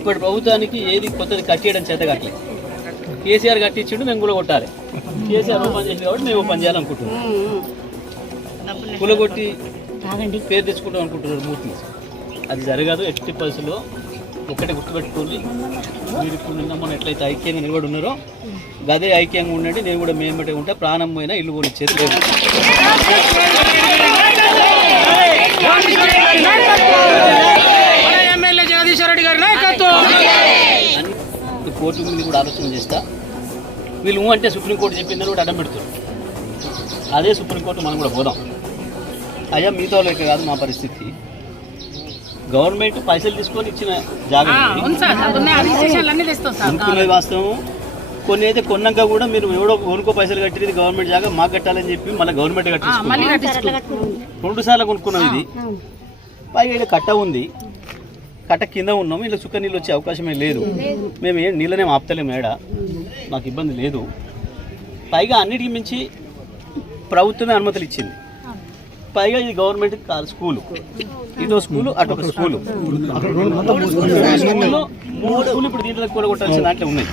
ఇప్పటి ప్రభుత్వానికి ఏది కొత్తది కట్టేయడం చేత కట్టలేదు. కేసీఆర్ కట్టించిండు, మేము కూలగొట్టాలి. కేసీఆర్ ఓపెన్ చేసింది కాబట్టి మేము ఓపెన్ చేయాలనుకుంటున్నాం. కూలగొట్టి పేరు తెచ్చుకుంటాం అనుకుంటున్నారు మూర్తి. అది జరగదు. ఎట్టి పరిస్థితుల్లో ఒక్కటే గుర్తుపెట్టుకోండి, మీరు ఇప్పుడు నిన్న మనం ఎట్లయితే ఐక్యంగా నిలబడి ఉన్నారో గదే ఐక్యంగా ఉండండి. నేను కూడా మేంబటే ఉంటా. ప్రాణం పోయినా ఇల్లు కొనిచ్చేది లేదు. కోర్టు మీద కూడా ఆలోచన చేస్తా. వీళ్ళు అంటే సుప్రీంకోర్టు చెప్పిందని కూడా అడ్డం పెడుతుంది. అదే సుప్రీంకోర్టు మనం కూడా పోదాం. అయ్యా మిగతా లెక్క కాదు మా పరిస్థితి. గవర్నమెంట్ పైసలు తీసుకొని ఇచ్చిన జాగ్రత్త వాస్తవం. కొన్ని అయితే కొన్నాక కూడా మీరు ఎవడో కొనుక్కో పైసలు కట్టినది గవర్నమెంట్ జాగా మాకు కట్టాలని చెప్పి మళ్ళీ గవర్నమెంట్ కట్టించుకున్నాం. 2 సార్లు కొనుక్కున్నాం. ఇది పైగా ఇక్కడ కట్ట ఉంది, కట్ట కింద ఉన్నాము. ఇలా చుక్క నీళ్ళు వచ్చే అవకాశమే లేదు. మేము ఏం నీళ్ళనే ఆపుతలేము. ఏడ మాకు ఇబ్బంది లేదు. పైగా అన్నిటికీ మించి ప్రభుత్వమే అనుమతులు ఇచ్చింది. పైగా ఇది గవర్నమెంట్ స్కూలు, ఇదో స్కూలు, అటొక స్కూలు. 3 స్కూలు ఇప్పుడు దీంట్లో కూలగొట్టాల్సిన దాంట్లో ఉన్నాయి.